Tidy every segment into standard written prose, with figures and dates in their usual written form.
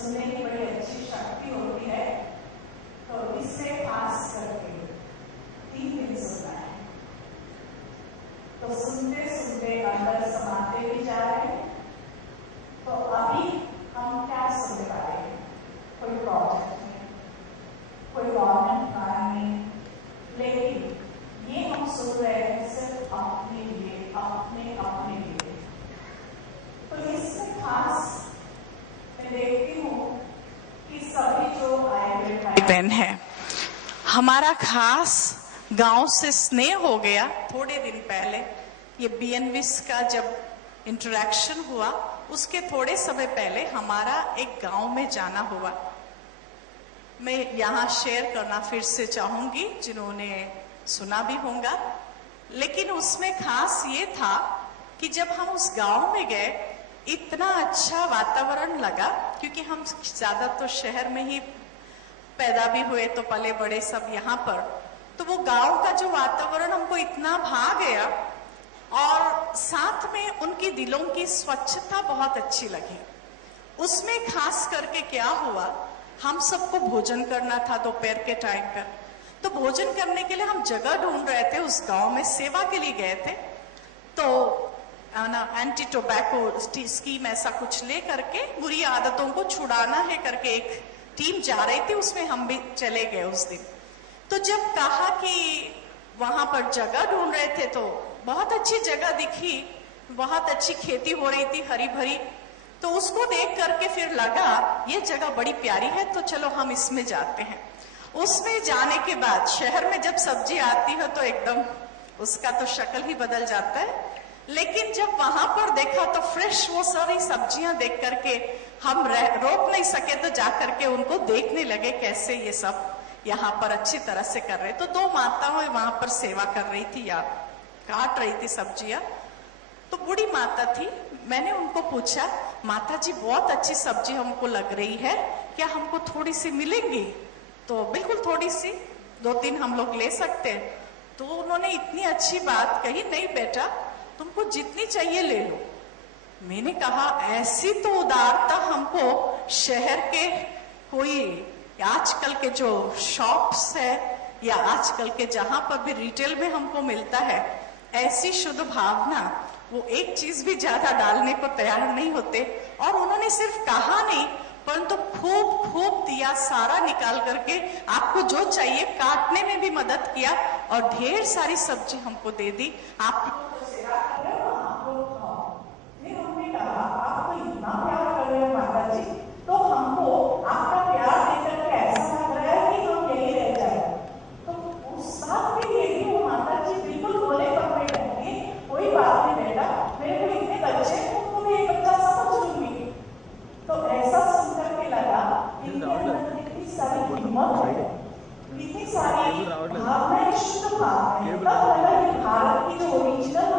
सुनने की बड़ी अच्छी शक्ति होती है। तो इससे खास करके 3 दिन सुनना है। तो सुनते सुनते अंदर समाते भी जा रहे हैं। तो अभी हम क्या सुनने वाले हैं? कोई प्रोजेक्ट नहीं, कोई गवर्नमेंट प्लान नहीं, लेकिन ये हम सुन रहे हैं सिर्फ अपने लिए, अपने लिए। तो इसमें खास मैं देखती हूँ कि सभी जो आए हुए भाई बहन है, हमारा खास गांव से स्नेह हो गया। थोड़े दिन पहले ये बीएनविस का जब इंटरेक्शन हुआ, उसके थोड़े समय पहले हमारा एक गांव में जाना हुआ। मैं यहाँ शेयर करना फिर से चाहूंगी, जिन्होंने सुना भी होगा। लेकिन उसमें खास ये था कि जब हम उस गांव में गए, इतना अच्छा वातावरण लगा, क्योंकि हम ज्यादा तो शहर में ही पैदा भी हुए, तो पले बड़े सब यहाँ पर। तो वो गांव का जो वातावरण हमको इतना भा गया, और साथ में उनकी दिलों की स्वच्छता बहुत अच्छी लगी। उसमें खास करके क्या हुआ, हम सबको भोजन करना था दोपहर के टाइम पर। तो भोजन करने के लिए हम जगह ढूंढ रहे थे, उस गांव में सेवा के लिए गए थे। तो एंटी टोबैको स्कीम ऐसा कुछ ले करके बुरी आदतों को छुड़ाना है करके एक टीम जा रही थी, उसमें हम भी चले गए उस दिन। तो जब कहा कि वहां पर जगह ढूंढ रहे थे, तो बहुत अच्छी जगह दिखी, बहुत अच्छी खेती हो रही थी, हरी भरी। तो उसको देख करके फिर लगा ये जगह बड़ी प्यारी है, तो चलो हम इसमें जाते हैं। उसमें जाने के बाद शहर में जब सब्जी आती है तो एकदम उसका तो शक्ल ही बदल जाता है। लेकिन जब वहां पर देखा तो फ्रेश वो सारी सब्जियां देख करके हम रोक नहीं सके, तो जा करके उनको देखने लगे कैसे ये सब यहाँ पर अच्छी तरह से कर रहे। तो 2 माताएं वहां पर सेवा कर रही थी या काट रही थी सब्जियां। तो बूढ़ी माता थी, मैंने उनको पूछा, माता जी बहुत अच्छी सब्जी हमको लग रही है, क्या हमको थोड़ी सी मिलेंगी? तो बिल्कुल थोड़ी सी, 2-3 हम लोग ले सकते हैं। तो उन्होंने इतनी अच्छी बात कही, नहीं बेटा तुमको जितनी चाहिए ले लो। मैंने कहा ऐसी तो उदारता हमको शहर के कोई आजकल के जो शॉप्स है या आजकल के जहां पर भी रिटेल में हमको मिलता है, ऐसी शुद्ध भावना, वो एक चीज भी ज्यादा डालने को तैयार नहीं होते। और उन्होंने सिर्फ कहा नहीं, परंतु खूब खूब दिया, सारा निकाल करके आपको जो चाहिए काटने में भी मदद किया, और ढेर सारी सब्जी हमको दे दी। आप लोग तो सेवा कर रहे हो, आप लोग खाओ। फिर उन्होंने कहा आपको इतना प्यार कर रहे हो माता जी, तो हमको आपका प्यार देकर के ऐसा लग रहा है कि हम यही रह जाए। तो उस बात के लिए भी वो माता जी बिल्कुल बोले कपड़े पहनिए, कोई बात नहीं बेटा, मेरे को इतने बच्चे हैं, तुमको भी एक बच्चा समझ लूंगी। तो ऐसा सुनकर के लगा इतनी सारी हिम्मत है, इतनी सारी भावनाएं, शुद्ध भावनाएं, तब लगा कि भारत की जो ओरिजिनल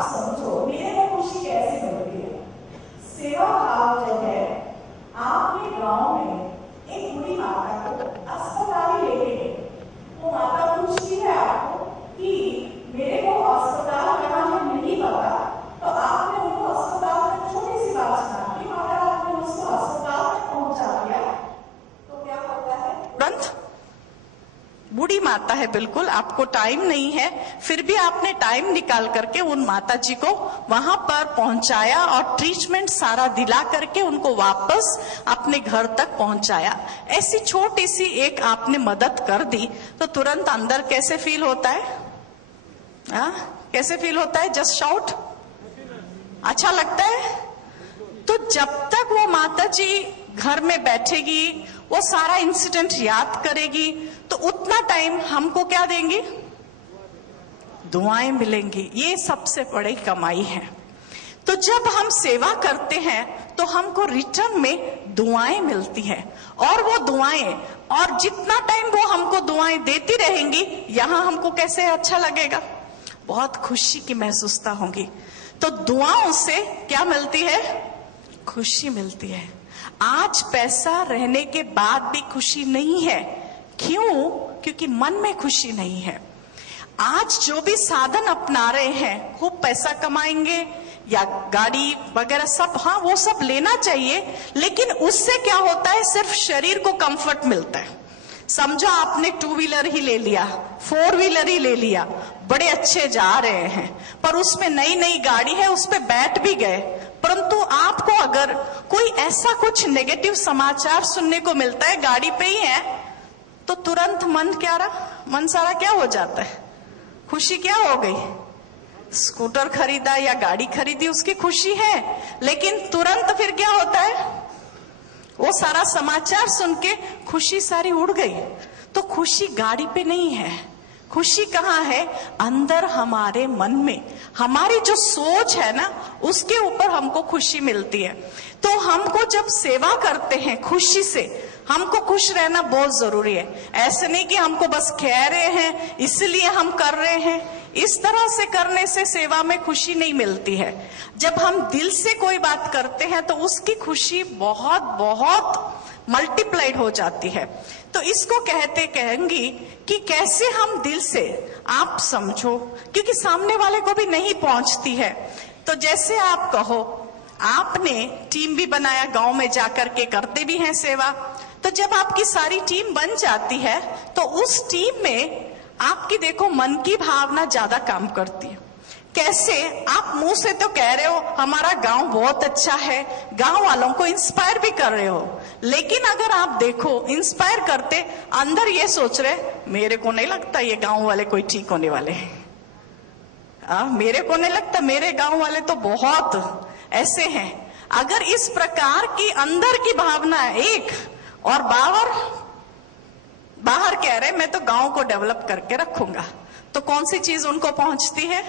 आप समझो मेरे को खुशी कैसे मिलती है। सेवा भाव जो है, आपके गांव में एक बुरी माता को अस्पताल लेके गए, वो माता पूछती है आपको कि मेरे को अस्पताल कहाँ है नहीं पता, तो आपने उनको अस्पताल में छोटी सी बात सुना दी, अगर आपने उसको अस्पताल में पहुंचा दिया तो क्या होता है? तुरंत बूढ़ी माता है, बिल्कुल आपको टाइम नहीं है, फिर भी आपने टाइम निकाल करके उन माता जी को वहां पर पहुंचाया और ट्रीटमेंट सारा दिला करके उनको वापस अपने घर तक पहुंचाया। ऐसी छोटी सी एक आपने मदद कर दी तो तुरंत अंदर कैसे फील होता है? कैसे फील होता है? Just shout. अच्छा लगता है? तो जब तक वो माता जी घर में बैठेगी, वो सारा इंसिडेंट याद करेगी, तो उतना टाइम हमको क्या देंगी? दुआएं मिलेंगी। ये सबसे बड़ी कमाई है। तो जब हम सेवा करते हैं तो हमको रिटर्न में दुआएं मिलती है, और वो दुआएं, और जितना टाइम वो हमको दुआएं देती रहेंगी, यहाँ हमको कैसे अच्छा लगेगा? बहुत खुशी की महसूसता होगी। तो दुआओं से क्या मिलती है? खुशी मिलती है। आज पैसा रहने के बाद भी खुशी नहीं है। क्यों? क्योंकि मन में खुशी नहीं है। आज जो भी साधन अपना रहे हैं, खूब पैसा कमाएंगे या गाड़ी वगैरह सब, हाँ वो सब लेना चाहिए, लेकिन उससे क्या होता है? सिर्फ शरीर को कंफर्ट मिलता है। समझो आपने 2 व्हीलर ही ले लिया, 4 व्हीलर ही ले लिया, बड़े अच्छे जा रहे हैं, पर उसमें नई नई गाड़ी है, उस पे बैठ भी गए, परंतु आपको अगर कोई ऐसा कुछ नेगेटिव समाचार सुनने को मिलता है, गाड़ी पे ही है, तो तुरंत मन सारा क्या हो जाता है? खुशी क्या हो गई? स्कूटर खरीदा या गाड़ी खरीदी, उसकी खुशी है, लेकिन तुरंत फिर क्या होता है? वो सारा समाचार सुन के खुशी सारी उड़ गई। तो खुशी गाड़ी पे नहीं है, खुशी कहाँ है? अंदर हमारे मन में, हमारी जो सोच है ना, उसके ऊपर हमको खुशी मिलती है। तो हमको जब सेवा करते हैं खुशी से, हमको खुश रहना बहुत जरूरी है। ऐसे नहीं कि हमको बस कह रहे हैं इसलिए हम कर रहे हैं। इस तरह से करने से सेवा में खुशी नहीं मिलती है। जब हम दिल से कोई बात करते हैं तो उसकी खुशी बहुत बहुत मल्टीप्लाइड हो जाती है। तो इसको कहेंगी कि कैसे हम दिल से, आप समझो, क्योंकि सामने वाले को भी नहीं पहुंचती है। तो जैसे आप कहो, आपने टीम भी बनाया, गांव में जाकर के करते भी हैं सेवा, तो जब आपकी सारी टीम बन जाती है तो उस टीम में आपकी देखो मन की भावना ज्यादा काम करती है। कैसे? आप मुंह से तो कह रहे हो हमारा गांव बहुत अच्छा है, गांव वालों को इंस्पायर भी कर रहे हो, लेकिन अगर आप देखो इंस्पायर करते, अंदर ये सोच रहे मेरे को नहीं लगता ये गांव वाले कोई ठीक होने वाले हैं, मेरे को नहीं लगता, मेरे गांव वाले तो बहुत ऐसे हैं। अगर इस प्रकार की अंदर की भावना एक, और बाहर कह रहे मैं तो गांव को डेवलप करके रखूंगा, तो कौन सी चीज उनको पहुंचती है?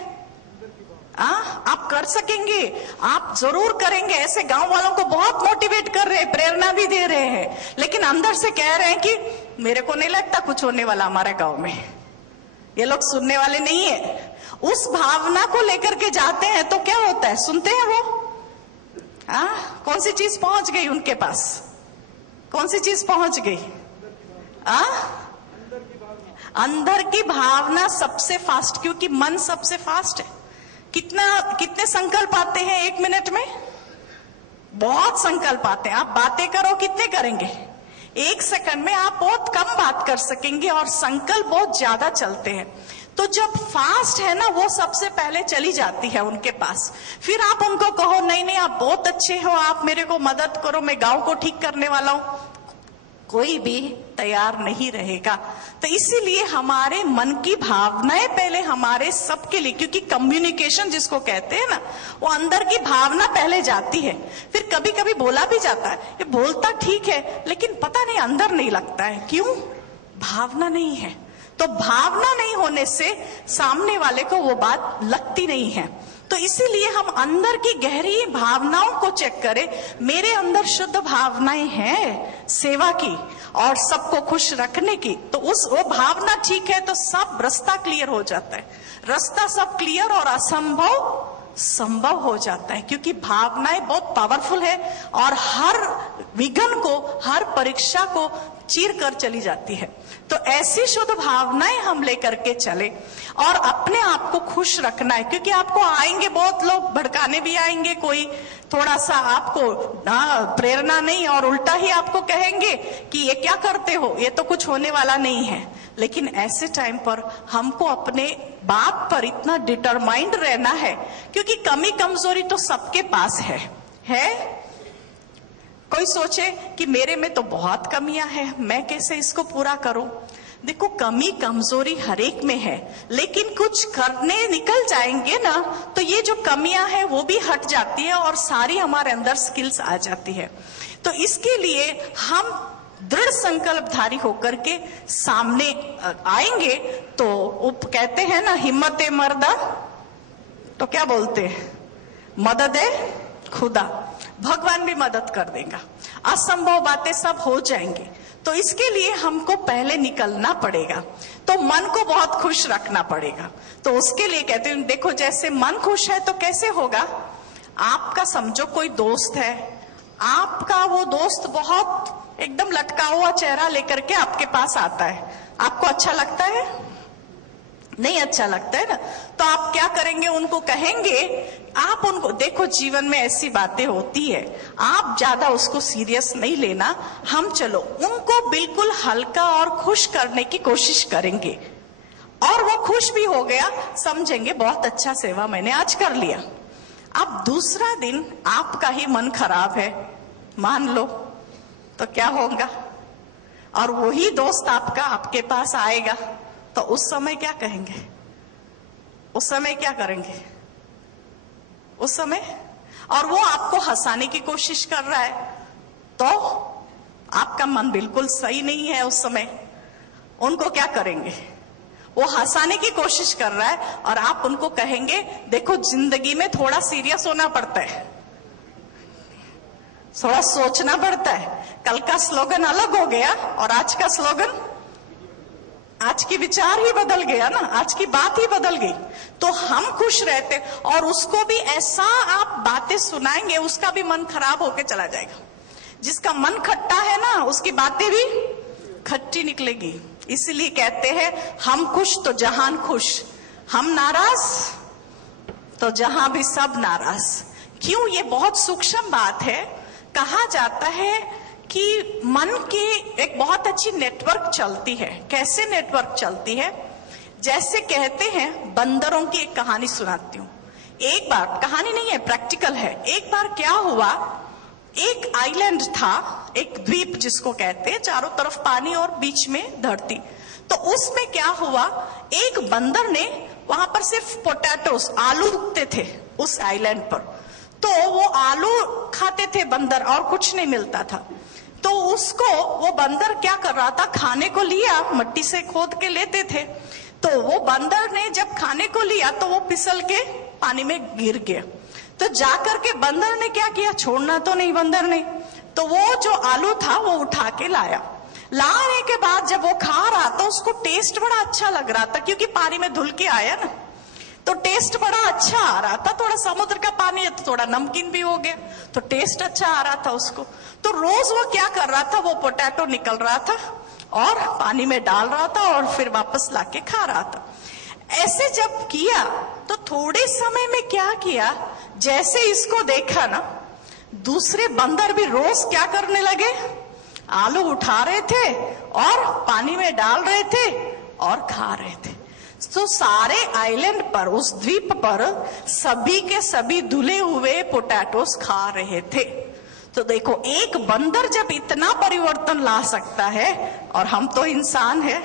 आप कर सकेंगे, आप जरूर करेंगे। ऐसे गांव वालों को बहुत मोटिवेट कर रहे हैं, प्रेरणा भी दे रहे हैं, लेकिन अंदर से कह रहे हैं कि मेरे को नहीं लगता कुछ होने वाला हमारे गांव में, ये लोग सुनने वाले नहीं है। उस भावना को लेकर के जाते हैं तो क्या होता है? सुनते हैं वो? कौन सी चीज पहुंच गई उनके पास? कौन सी चीज पहुंच गई? अंदर की भावना सबसे फास्ट, क्योंकि मन सबसे फास्ट है। कितने संकल्प आते हैं 1 मिनट में? बहुत संकल्प आते हैं। आप बातें करो, कितने करेंगे? 1 सेकंड में आप बहुत कम बात कर सकेंगे, और संकल्प बहुत ज्यादा चलते हैं। तो जब फास्ट है ना, वो सबसे पहले चली जाती है उनके पास। फिर आप उनको कहो नहीं नहीं आप बहुत अच्छे हो, आप मेरे को मदद करो, मैं गांव को ठीक करने वाला हूं, कोई भी तैयार नहीं रहेगा। तो इसीलिए हमारे मन की भावनाएं पहले हमारे सबके लिए, क्योंकि कम्युनिकेशन जिसको कहते हैं ना, वो अंदर की भावना पहले जाती है। फिर कभी कभी बोला भी जाता है, ये बोलता ठीक है लेकिन पता नहीं अंदर नहीं लगता है। क्यों? भावना नहीं है। तो भावना नहीं होने से सामने वाले को वो बात लगती नहीं है। तो इसीलिए हम अंदर की गहरी भावनाओं को चेक करें। मेरे अंदर शुद्ध भावनाएं हैं सेवा की और सबको खुश रखने की, तो वो भावना ठीक है तो सब रास्ता क्लियर हो जाता है। रास्ता सब क्लियर और असंभव संभव हो जाता है, क्योंकि भावनाएं बहुत पावरफुल है और हर विघ्न को, हर परीक्षा को चीर कर चली जाती है। तो ऐसी शुद्ध भावनाएं हम लेकर के चले और अपने आप को खुश रखना है, क्योंकि आपको आएंगे बहुत लोग, भड़काने भी आएंगे, कोई थोड़ा सा आपको प्रेरणा नहीं और उल्टा ही आपको कहेंगे कि ये क्या करते हो, ये तो कुछ होने वाला नहीं है। लेकिन ऐसे टाइम पर हमको अपने बात पर इतना डिटरमाइंड रहना है, क्योंकि कमी कमजोरी तो सबके पास है। कोई सोचे कि मेरे में तो बहुत कमियां हैं, मैं कैसे इसको पूरा करूं। देखो, कमी कमजोरी हर एक में है, लेकिन कुछ करने निकल जाएंगे ना तो ये जो कमियां हैं वो भी हट जाती है और सारी हमारे अंदर स्किल्स आ जाती है। तो इसके लिए हम दृढ़ संकल्पधारी होकर के सामने आएंगे। तो कहते हैं ना, हिम्मत मर्दा, तो क्या बोलते हैं, मदद है खुदा, भगवान भी मदद कर देगा, असंभव बातें सब हो जाएंगी। तो इसके लिए हमको पहले निकलना पड़ेगा, तो मन को बहुत खुश रखना पड़ेगा। तो उसके लिए कहते हैं, देखो जैसे मन खुश है तो कैसे होगा। आपका समझो कोई दोस्त है, आपका वो दोस्त बहुत एकदम लटका हुआ चेहरा लेकर के आपके पास आता है, आपको अच्छा लगता है? नहीं अच्छा लगता है ना। तो आप क्या करेंगे, उनको कहेंगे, आप उनको, देखो जीवन में ऐसी बातें होती है, आप ज्यादा उसको सीरियस नहीं लेना, हम चलो उनको बिल्कुल हल्का और खुश करने की कोशिश करेंगे और वो खुश भी हो गया, समझेंगे बहुत अच्छा सेवा मैंने आज कर लिया। अब दूसरा दिन आपका ही मन खराब है, मान लो, तो क्या होगा, और वही दोस्त आपका आपके पास आएगा, तो उस समय क्या कहेंगे, उस समय क्या करेंगे उस समय, और वो आपको हंसाने की कोशिश कर रहा है, तो आपका मन बिल्कुल सही नहीं है उस समय। उनको क्या करेंगे, वो हंसाने की कोशिश कर रहा है और आप उनको कहेंगे, देखो जिंदगी में थोड़ा सीरियस होना पड़ता है, थोड़ा सोचना पड़ता है। कल का स्लोगन अलग हो गया और आज का स्लोगन, आज की विचार ही बदल गया ना, आज की बात ही बदल गई। तो हम खुश रहते और उसको भी ऐसा आप बातें सुनाएंगे, उसका भी मन खराब होके चला जाएगा। जिसका मन खट्टा है ना, उसकी बातें भी खट्टी निकलेगी। इसलिए कहते हैं, हम खुश तो जहान खुश, हम नाराज तो जहां भी सब नाराज। क्यों, ये बहुत सूक्ष्म बात है। कहा जाता है कि मन की एक बहुत अच्छी नेटवर्क चलती है। कैसे नेटवर्क चलती है, जैसे कहते हैं, बंदरों की एक कहानी सुनाती हूँ। एक बार, कहानी नहीं है, प्रैक्टिकल है। एक बार क्या हुआ, एक आइलैंड था, एक द्वीप जिसको कहते हैं, चारों तरफ पानी और बीच में धरती। तो उसमें क्या हुआ, एक बंदर ने, वहां पर सिर्फ पोटैटोस, आलू उगते थे उस आइलैंड पर, तो वो आलू खाते थे बंदर और कुछ नहीं मिलता था। तो उसको वो बंदर क्या कर रहा था, खाने को लिया, मट्टी से खोद के लेते थे। तो वो बंदर ने जब खाने को लिया तो वो फिसल के पानी में गिर गया। तो जाकर के बंदर ने क्या किया, छोड़ना तो नहीं बंदर ने, तो वो जो आलू था वो उठा के लाया। लाने के बाद जब वो खा रहा था, उसको टेस्ट बड़ा अच्छा लग रहा था, क्योंकि पानी में धुल के आया ना, तो टेस्ट बड़ा अच्छा आ रहा था। थोड़ा समुद्र का पानी है तो थोड़ा नमकीन भी हो गया, तो टेस्ट अच्छा आ रहा था उसको। तो रोज वो क्या कर रहा था, वो पोटैटो निकल रहा था और पानी में डाल रहा था और फिर वापस लाके खा रहा था। ऐसे जब किया तो थोड़े समय में क्या किया, जैसे इसको देखा ना, दूसरे बंदर भी रोज क्या करने लगे, आलू उठा रहे थे और पानी में डाल रहे थे और खा रहे थे। तो सारे आइलैंड पर, उस द्वीप पर सभी के सभी धुले हुए पोटैटोस खा रहे थे। तो देखो, एक बंदर जब इतना परिवर्तन ला सकता है, और हम तो इंसान हैं,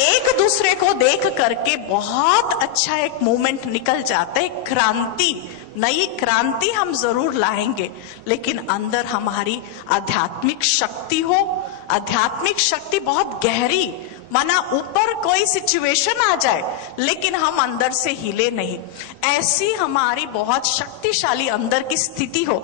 एक दूसरे को देख करके बहुत अच्छा एक मूवमेंट निकल जाता है, क्रांति, नई क्रांति हम जरूर लाएंगे। लेकिन अंदर हमारी आध्यात्मिक शक्ति हो, आध्यात्मिक शक्ति बहुत गहरी, माना ऊपर कोई सिचुएशन आ जाए लेकिन हम अंदर से हिले नहीं, ऐसी हमारी बहुत शक्तिशाली अंदर की स्थिति हो।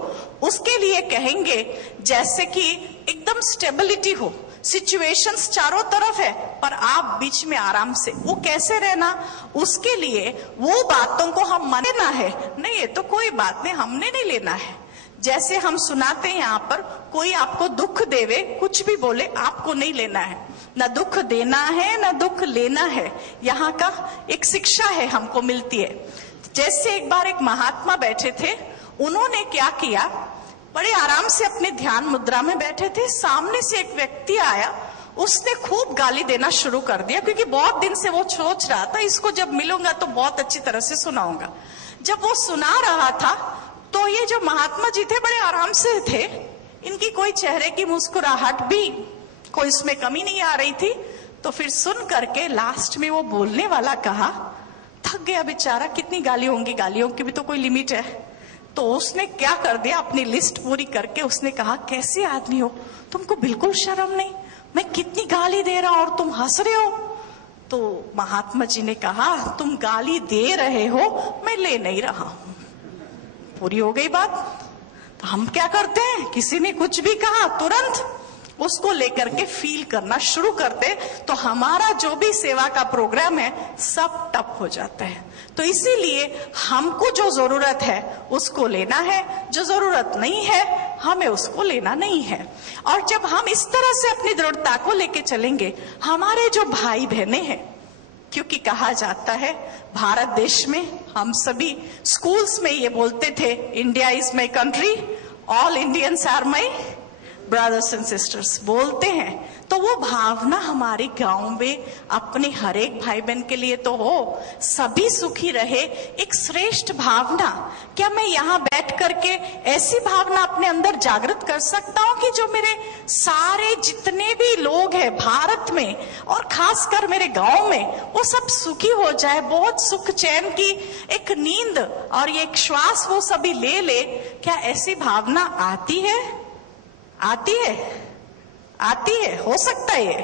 उसके लिए कहेंगे जैसे कि एकदम स्टेबिलिटी हो, सिचुएशंस चारों तरफ है पर आप बीच में आराम से, वो कैसे रहना, उसके लिए वो बातों को हम मान लेना है। नहीं ये तो कोई बात नहीं, हमने नहीं लेना है। जैसे हम सुनाते हैं यहाँ पर, कोई आपको दुख देवे, कुछ भी बोले, आपको नहीं लेना है। ना दुख देना है ना दुख लेना है, यहाँ का एक शिक्षा है हमको मिलती है। जैसे एक बार एक महात्मा बैठे थे, उन्होंने क्या किया, बड़े आराम से अपने ध्यान मुद्रा में बैठे थे, सामने से एक व्यक्ति आया, उसने खूब गाली देना शुरू कर दिया, क्योंकि बहुत दिन से वो सोच रहा था इसको जब मिलूंगा तो बहुत अच्छी तरह से सुनाऊंगा। जब वो सुना रहा था तो ये जो महात्मा जी थे बड़े आराम से थे, इनकी कोई चेहरे की मुस्कुराहट भी कोई इसमें कमी नहीं आ रही थी। तो फिर सुन करके लास्ट में वो बोलने वाला कहा, थक गया बेचारा, कितनी गाली होंगी, गालियों की भी तो कोई लिमिट है। तो उसने क्या कर दिया, अपनी लिस्ट पूरी करके उसने कहा, कैसे आदमी हो, तुमको बिल्कुल शर्म नहीं, मैं कितनी गाली दे रहा हूं और तुम हंस रहे हो। तो महात्मा जी ने कहा, तुम गाली दे रहे हो, मैं ले नहीं रहा हूं। पूरी हो गई बात। तो हम क्या करते हैं, किसी ने कुछ भी कहा तुरंत उसको लेकर के फील करना शुरू करते, तो हमारा जो भी सेवा का प्रोग्राम है सब टप हो जाता है। तो इसीलिए हमको जो जरूरत है उसको लेना है, जो जरूरत नहीं है हमें उसको लेना नहीं है। और जब हम इस तरह से अपनी दृढ़ता को लेके चलेंगे, हमारे जो भाई बहने हैं, क्योंकि कहा जाता है भारत देश में हम सभी स्कूल्स में ये बोलते थे, India is my country, all Indians are my brothers and sisters बोलते हैं। तो वो भावना हमारे गांव में अपने हर एक भाई बहन के लिए तो हो, सभी सुखी रहे, एक श्रेष्ठ भावना। क्या मैं यहाँ बैठ करके ऐसी भावना अपने अंदर जागृत कर सकता हूँ कि जो मेरे सारे जितने भी लोग हैं भारत में और खासकर मेरे गांव में, वो सब सुखी हो जाए, बहुत सुख चैन की एक नींद और ये एक श्वास वो सभी ले ले। क्या ऐसी भावना आती है? आती है? आती है? हो सकता है, ये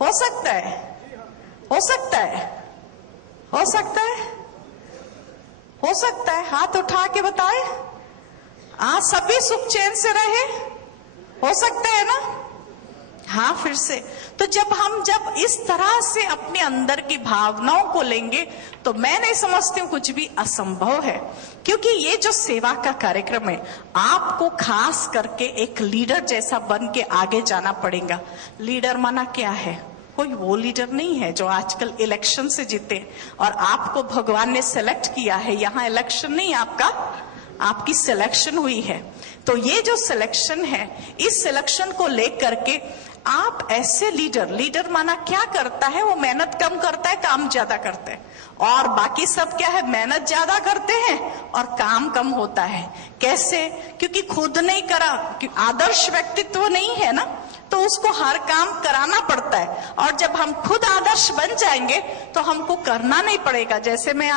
हो सकता है, हो सकता है, हो सकता है, हो सकता है। हाथ उठा के बताए, हाँ सभी सुख चैन से रहे, हो सकता है ना? हाँ फिर से। तो जब इस तरह से अपने अंदर की भावनाओं को लेंगे तो मैं नहीं समझती हूँ कुछ भी असंभव है। क्योंकि ये जो सेवा का कार्यक्रम है, आपको खास करके एक लीडर जैसा बन के आगे जाना पड़ेगा। लीडर माना क्या है? कोई वो लीडर नहीं है जो आजकल इलेक्शन से जीते और आपको भगवान ने सेलेक्ट किया है। यहाँ इलेक्शन नहीं, आपकी सिलेक्शन हुई है। तो ये जो सिलेक्शन है, इस सिलेक्शन को लेकर के आप ऐसे लीडर माना क्या करता है, वो मेहनत कम करता है, काम ज्यादा करता है। और बाकी सब क्या है, मेहनत ज्यादा करते हैं और काम कम होता है। कैसे? क्योंकि खुद नहीं करा, आदर्श व्यक्तित्व नहीं है ना, तो उसको हर काम कराना पड़ता है। और जब हम खुद आदर्श बन जाएंगे तो हमको करना नहीं पड़ेगा। जैसे मैं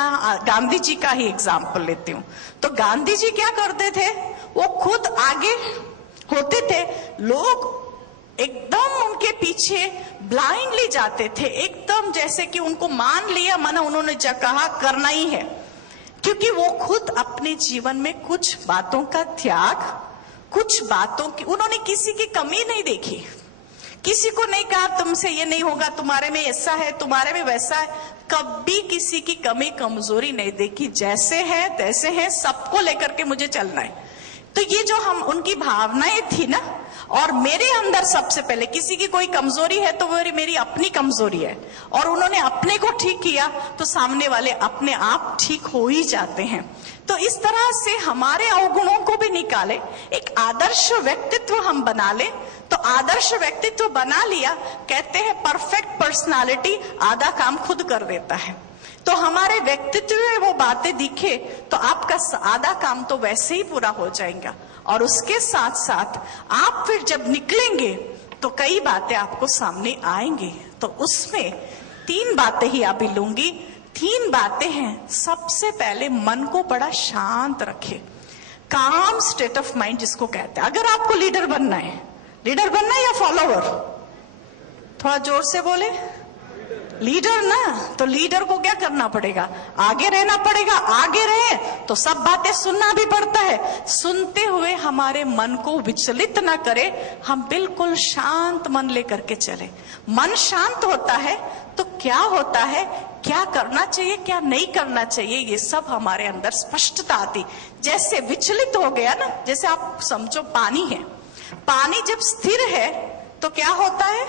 गांधी जी का ही एग्जाम्पल लेती हूँ। तो गांधी जी क्या करते थे, वो खुद आगे होते थे, लोग एकदम उनके पीछे ब्लाइंडली जाते थे, एकदम जैसे कि उनको मान लिया, माना उन्होंने जो कहा करना ही है। क्योंकि वो खुद अपने जीवन में कुछ बातों का त्याग, कुछ बातों की, उन्होंने किसी की कमी नहीं देखी, किसी को नहीं कहा तुमसे ये नहीं होगा, तुम्हारे में ऐसा है, तुम्हारे में वैसा है, कभी किसी की कमी कमजोरी नहीं देखी। जैसे है तैसे है, सबको लेकर के मुझे चलना है। तो ये जो हम उनकी भावनाएं थी ना, और मेरे अंदर सबसे पहले किसी की कोई कमजोरी है तो वो मेरी अपनी कमजोरी है, और उन्होंने अपने को ठीक किया तो सामने वाले अपने आप ठीक हो ही जाते हैं। तो इस तरह से हमारे अवगुणों को भी निकाले, एक आदर्श व्यक्तित्व हम बना ले। तो आदर्श व्यक्तित्व बना लिया, कहते हैं परफेक्ट पर्सनालिटी आधा काम खुद कर देता है। तो हमारे व्यक्तित्व में वो बातें दिखे तो आपका आधा काम तो वैसे ही पूरा हो जाएगा। और उसके साथ साथ आप फिर जब निकलेंगे तो कई बातें आपको सामने आएंगी। तो उसमें 3 बातें ही अभी लूंगी। 3 बातें हैं। सबसे पहले मन को बड़ा शांत रखे, काम स्टेट ऑफ माइंड जिसको कहते हैं। अगर आपको लीडर बनना है या फॉलोवर? थोड़ा जोर से बोले। लीडर ना, तो लीडर को क्या करना पड़ेगा? आगे रहना पड़ेगा। आगे रहे तो सब बातें सुनना भी पड़ता है। सुनते हुए हमारे मन को विचलित ना करे, हम बिल्कुल शांत मन लेकर के चले। मन शांत होता है तो क्या होता है, क्या करना चाहिए, क्या नहीं करना चाहिए, ये सब हमारे अंदर स्पष्टता आती। जैसे विचलित हो गया ना, जैसे आप समझो पानी है, पानी जब स्थिर है तो क्या होता है,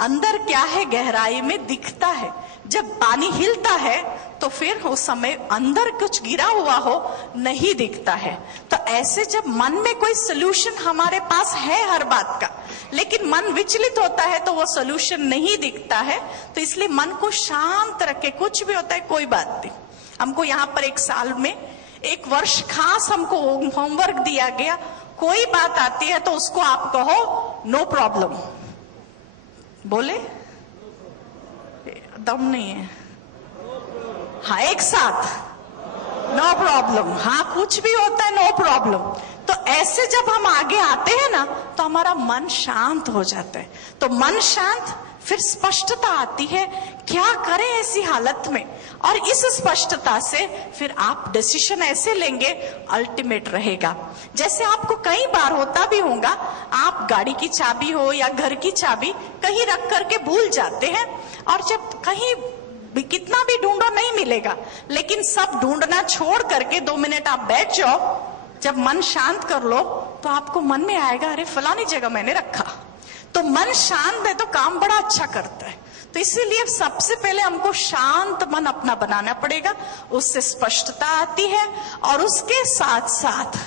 अंदर क्या है गहराई में दिखता है। जब पानी हिलता है तो फिर उस समय अंदर कुछ गिरा हुआ हो नहीं दिखता है। तो ऐसे जब मन में कोई सोल्यूशन हमारे पास है हर बात का, लेकिन मन विचलित होता है तो वो सोल्यूशन नहीं दिखता है। तो इसलिए मन को शांत रखे, कुछ भी होता है कोई बात नहीं। हमको यहाँ पर एक साल में 1 वर्ष खास हमको होमवर्क दिया गया, कोई बात आती है तो उसको आप कहो नो प्रॉब्लम। बोले दम नहीं है, हाँ एक साथ नो प्रॉब्लम। हाँ कुछ भी होता है नो प्रॉब्लम। तो ऐसे जब हम आगे आते हैं ना तो हमारा मन शांत हो जाता है। तो मन शांत, फिर स्पष्टता आती है क्या करें ऐसी हालत में, और इस स्पष्टता से फिर आप डिसीजन ऐसे लेंगे अल्टीमेट रहेगा। जैसे आपको कई बार होता भी होगा, आप गाड़ी की चाबी हो या घर की चाबी कहीं रख करके भूल जाते हैं, और जब कहीं भी कितना भी ढूंढो नहीं मिलेगा, लेकिन सब ढूंढना छोड़ करके 2 मिनट आप बैठ जाओ, जब मन शांत कर लो तो आपको मन में आएगा अरे फलानी जगह मैंने रखा। तो मन शांत है तो काम बड़ा अच्छा करता है। तो इसीलिए सबसे पहले हमको शांत मन अपना बनाना पड़ेगा, उससे स्पष्टता आती है। और उसके साथ साथ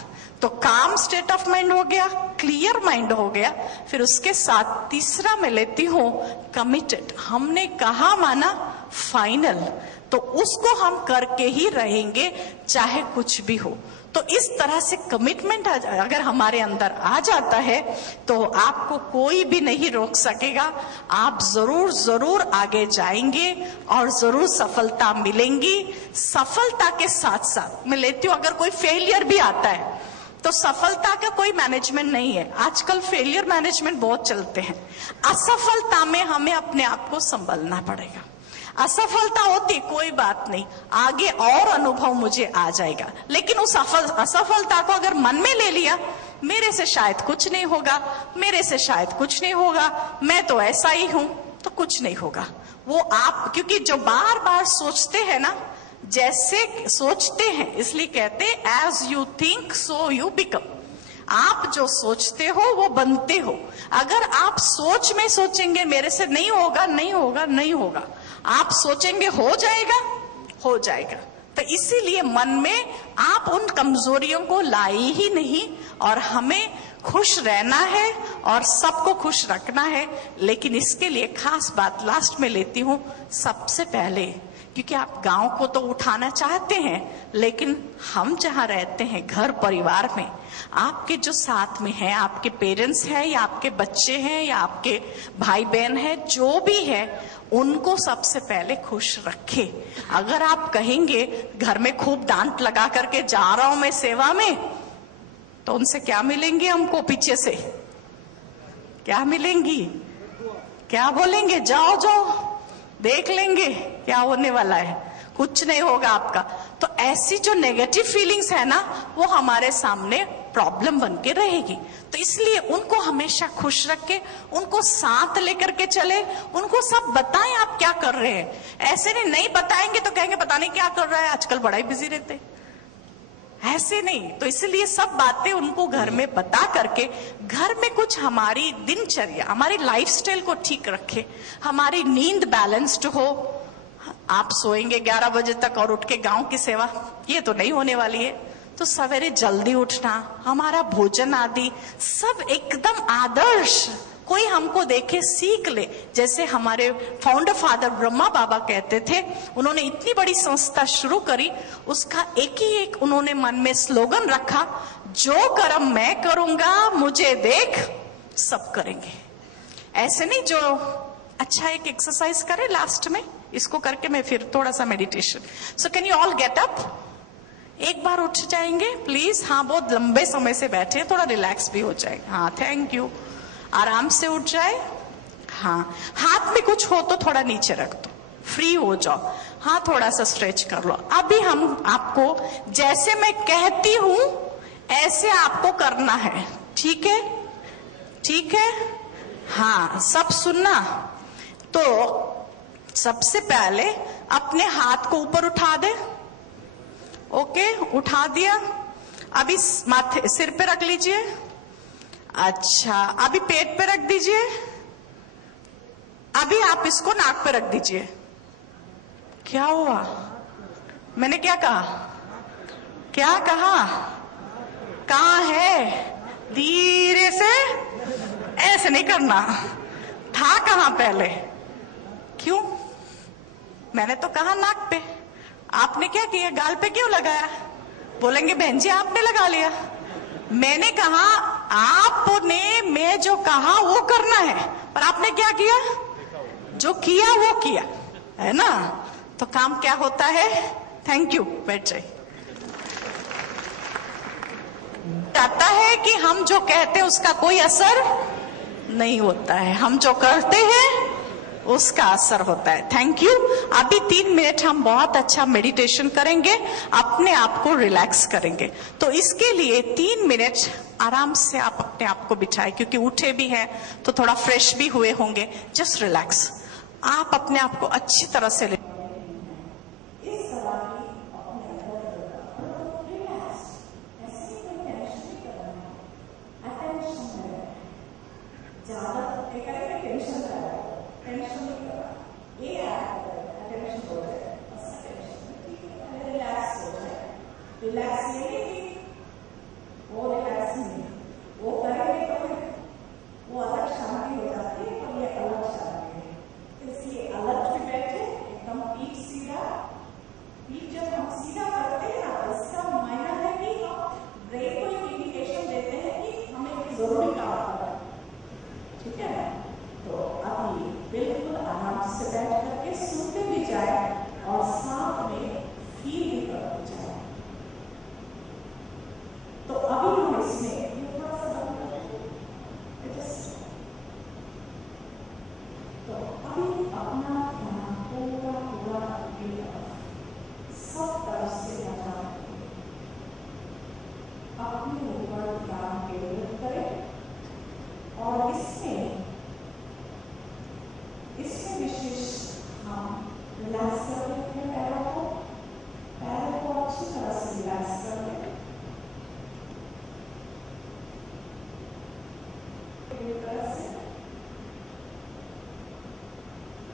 तो काम स्टेट ऑफ माइंड हो गया, क्लियर माइंड हो गया। फिर उसके साथ तीसरा मैं लेती हूं कमिटेड। हमने कहा माना फाइनल, तो उसको हम करके ही रहेंगे चाहे कुछ भी हो। तो इस तरह से कमिटमेंट अगर हमारे अंदर आ जाता है तो आपको कोई भी नहीं रोक सकेगा। आप जरूर जरूर आगे जाएंगे और जरूर सफलता मिलेंगी। सफलता के साथ साथ मैं लेती हूँ, अगर कोई फेलियर भी आता है तो सफलता का कोई मैनेजमेंट नहीं है। आजकल फेलियर मैनेजमेंट बहुत चलते हैं। असफलता में हमें अपने आप को संभलना पड़ेगा। असफलता होती कोई बात नहीं, आगे और अनुभव मुझे आ जाएगा, लेकिन उस असफलता को अगर मन में ले लिया, मेरे से शायद कुछ नहीं होगा, मेरे से शायद कुछ नहीं होगा, मैं तो ऐसा ही हूं, तो कुछ नहीं होगा। वो आप, क्योंकि जो बार बार सोचते हैं ना, जैसे सोचते हैं, इसलिए कहते हैं as you think so you become. आप जो सोचते हो वो बनते हो। अगर आप सोच में सोचेंगे मेरे से नहीं होगा, नहीं होगा, नहीं होगा, आप सोचेंगे हो जाएगा, हो जाएगा। तो इसीलिए मन में आप उन कमजोरियों को लाए ही नहीं, और हमें खुश रहना है और सबको खुश रखना है। लेकिन इसके लिए खास बात लास्ट में लेती हूं, सबसे पहले, क्योंकि आप गांव को तो उठाना चाहते हैं, लेकिन हम जहां रहते हैं घर परिवार में, आपके जो साथ में है, आपके पेरेंट्स हैं या आपके बच्चे हैं या आपके भाई बहन है, जो भी है, उनको सबसे पहले खुश रखे। अगर आप कहेंगे घर में खूब डांट लगा करके जा रहा हूं मैं सेवा में, तो उनसे क्या मिलेंगे हमको पीछे से? क्या मिलेंगी? क्या बोलेंगे? जाओ जाओ देख लेंगे क्या होने वाला है, कुछ नहीं होगा आपका। तो ऐसी जो नेगेटिव फीलिंग्स है ना, वो हमारे सामने प्रॉब्लम बन के रहेगी। तो इसलिए उनको हमेशा खुश रखे, उनको साथ लेकर के चले, उनको सब बताएं आप क्या कर रहे हैं। ऐसे नहीं बताएंगे तो कहेंगे पता नहीं क्या कर रहा है, आजकल बड़ा ही बिजी रहते, ऐसे नहीं। तो इसलिए सब बातें उनको घर में बता करके, घर में कुछ हमारी दिनचर्या, हमारी लाइफस्टाइल को ठीक रखे, हमारी नींद बैलेंस्ड हो। आप सोएंगे 11 बजे तक और उठ के गांव की सेवा, ये तो नहीं होने वाली है। तो सवेरे जल्दी उठना, हमारा भोजन आदि सब एकदम आदर्श, कोई हमको देखे सीख ले। जैसे हमारे फाउंडर फादर ब्रह्मा बाबा कहते थे, उन्होंने इतनी बड़ी संस्था शुरू करी, उसका एक ही एक उन्होंने मन में स्लोगन रखा, जो कर्म मैं करूंगा मुझे देख सब करेंगे। ऐसे नहीं, जो अच्छा एक एक्सरसाइज करें लास्ट में, इसको करके मैं फिर थोड़ा सा meditation. So can you all get up? एक बार उठ जाएंगे प्लीज। हाँ, बहुत लंबे समय से बैठे हैं, थोड़ा रिलैक्स भी हो जाएगा। हाँ, थैंक यू। आराम से उठ जाए। हाँ, हाथ में कुछ हो तो थोड़ा नीचे रख दो, फ्री हो जाओ। हाँ, थोड़ा सा स्ट्रेच कर लो। अभी हम आपको जैसे मैं कहती हूं ऐसे आपको करना है, ठीक है? ठीक है, हाँ, सब सुनना। तो सबसे पहले अपने हाथ को ऊपर उठा दे। ओके, उठा दिया। अभी माथे सिर पे रख लीजिए। अच्छा, अभी पेट पे रख दीजिए। अभी आप इसको नाक पे रख दीजिए। क्या हुआ? मैंने क्या कहा? क्या कहा? कहाँ है? धीरे से, ऐसे नहीं करना। था कहाँ पहले? क्यों? मैंने तो कहा नाक पे, आपने क्या किया? गाल पे क्यों लगाया? बोलेंगे बहन जी आपने लगा लिया। मैंने कहा आपने, मैं जो कहा वो करना है, पर आपने क्या किया? जो किया वो किया, है ना? तो काम क्या होता है? थैंक यू, बैठ जाइए। आता है कि हम जो कहते हैं उसका कोई असर नहीं होता है, हम जो करते हैं उसका असर होता है। Thank you. अभी 3 मिनट हम बहुत अच्छा मेडिटेशन करेंगे, अपने आप को रिलैक्स करेंगे। तो इसके लिए 3 मिनट आराम से आप अपने आप को बिठाएं, क्योंकि उठे भी हैं तो थोड़ा फ्रेश भी हुए होंगे। Just relax. आप अपने आप को अच्छी तरह से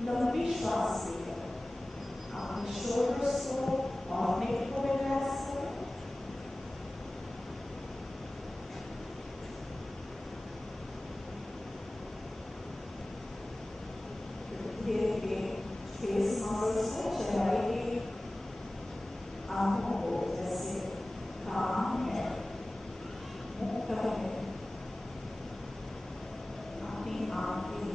लंबी श्वास लेकर अपने शोल्डर्स को और नेक को रिलैक्स करें। धीरे धीरे फेस मसल्स को, चेहरे की आंखों को, जैसे कान है, मुख है, अपनी आंखें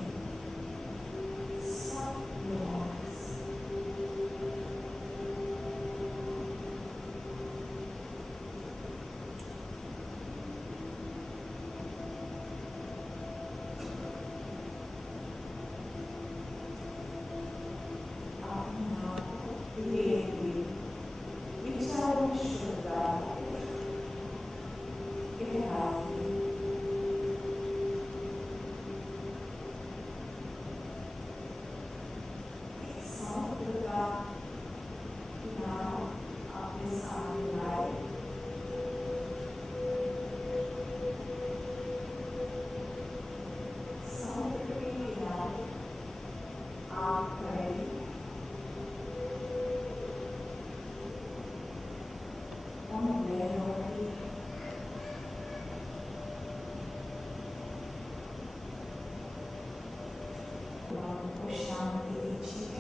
शांति दीजिए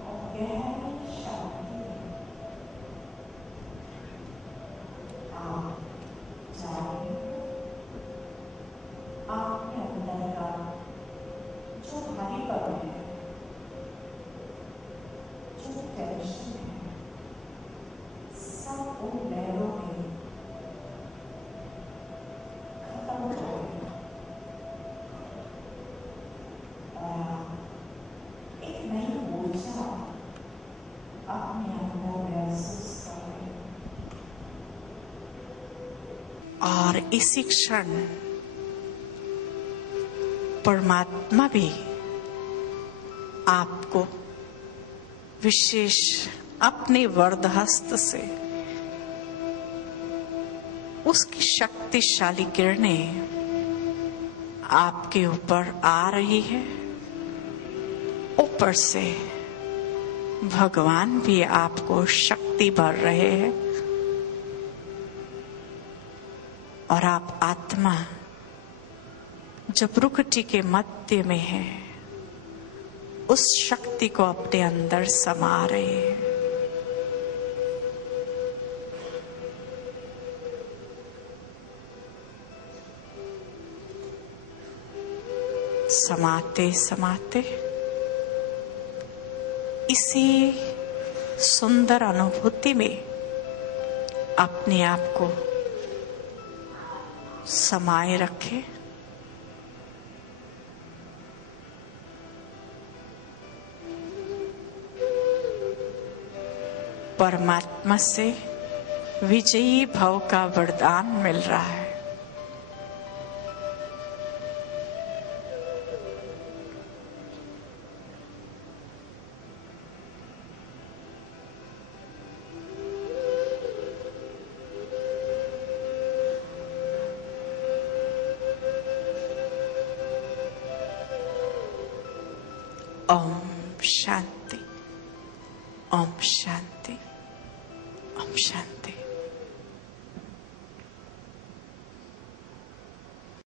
और गहरी शांति आप जाने आपके अंदर का जो भारीपन है, जो टेंशन है, सब उन लहरों में खत्म करेगा। और इसी क्षण परमात्मा भी आपको विशेष अपने वरद हस्त से उसकी शक्तिशाली किरणें आपके ऊपर आ रही है। ऊपर से भगवान भी आपको शक्ति भर रहे हैं और आप आत्मा जो प्रकृति के मध्य में है उस शक्ति को अपने अंदर समा रहे हैं। समाते समाते इसी सुंदर अनुभूति में अपने आप को समाये रखें। परमात्मा से विजयी भाव का वरदान मिल रहा है। ओम शांति, ओम शांति, ओम शांति।